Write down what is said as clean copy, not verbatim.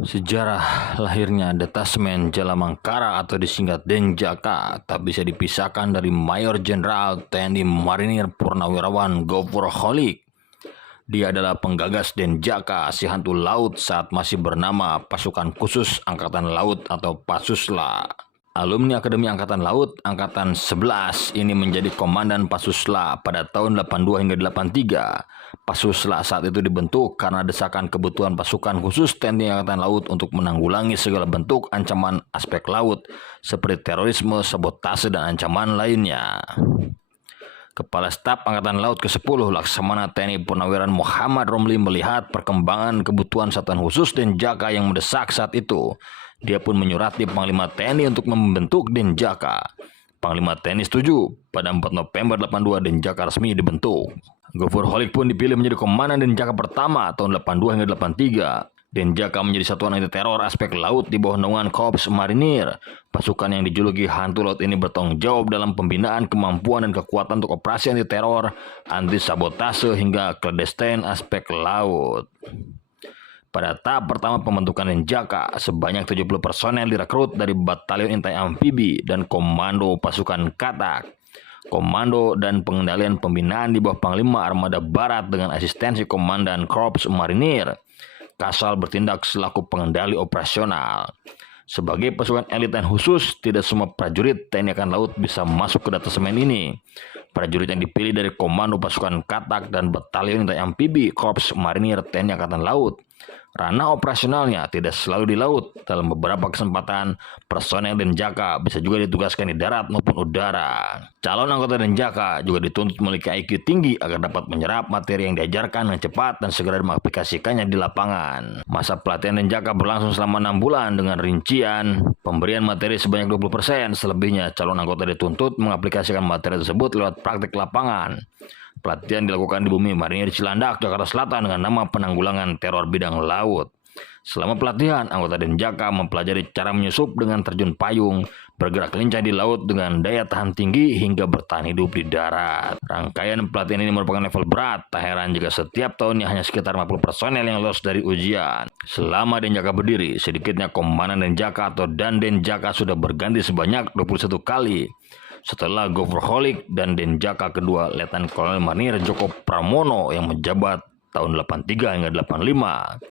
Sejarah lahirnya Detasemen Jalamangkara atau disingkat Denjaka tak bisa dipisahkan dari Mayor Jenderal TNI Marinir Purnawirawan Gofur Holik. Dia adalah penggagas Denjaka si hantu laut saat masih bernama Pasukan Khusus Angkatan Laut atau Pasusla. Alumni Akademi Angkatan Laut Angkatan 11 ini menjadi komandan Pasusla pada tahun 82 hingga 83. Pasusla saat itu dibentuk karena desakan kebutuhan pasukan khusus TNI Angkatan Laut untuk menanggulangi segala bentuk ancaman aspek laut seperti terorisme, sabotase, dan ancaman lainnya. Kepala Staf Angkatan Laut ke-10 Laksamana TNI Purnawirawan Muhammad Romli melihat perkembangan kebutuhan Satuan Khusus Denjaka yang mendesak saat itu. Dia pun menyurati Panglima TNI untuk membentuk Denjaka. Panglima TNI setuju. Pada 4 November 82 Denjaka resmi dibentuk. Gofur Holik pun dipilih menjadi komandan Denjaka pertama tahun 82 hingga 83. Denjaka menjadi satuan anti teror aspek laut di bawah naungan Korps Marinir. Pasukan yang dijuluki hantu laut ini bertanggung jawab dalam pembinaan kemampuan dan kekuatan untuk operasi anti teror, anti sabotase hingga clandestine aspek laut. Pada tahap pertama pembentukan Denjaka, sebanyak 70 personel direkrut dari Batalion Intai Amfibi dan Komando Pasukan Katak. Komando dan pengendalian pembinaan di bawah Panglima Armada Barat dengan asistensi Komandan Korps Marinir. Kasal bertindak selaku pengendali operasional. Sebagai pasukan elit dan khusus, tidak semua prajurit TNI Angkatan Laut bisa masuk ke detasemen ini. Prajurit yang dipilih dari Komando Pasukan Katak dan Batalion Intai Amfibi Korps Marinir TNI Angkatan Laut. Ranah operasionalnya tidak selalu di laut. Dalam beberapa kesempatan, personel Denjaka bisa juga ditugaskan di darat maupun udara. Calon anggota Denjaka juga dituntut memiliki IQ tinggi agar dapat menyerap materi yang diajarkan dengan cepat dan segera mengaplikasikannya di lapangan. Masa pelatihan Denjaka berlangsung selama 6 bulan dengan rincian pemberian materi sebanyak 20%. Selebihnya, calon anggota dituntut mengaplikasikan materi tersebut lewat praktik lapangan. Pelatihan dilakukan di Bumi Marinir Cilandak, Jakarta Selatan dengan nama Penanggulangan Teror Bidang Laut. Selama pelatihan, anggota Denjaka mempelajari cara menyusup dengan terjun payung, bergerak lincah di laut dengan daya tahan tinggi hingga bertahan hidup di darat. Rangkaian pelatihan ini merupakan level berat, tak heran jika setiap tahunnya hanya sekitar 50 personel yang lolos dari ujian. Selama Denjaka berdiri, sedikitnya Komandan Denjaka atau Dandenjaka sudah berganti sebanyak 21 kali. Setelah Gofur Holik dan Denjaka kedua Letnan Kolonel Marinir Joko Pramono yang menjabat tahun 83 hingga 85.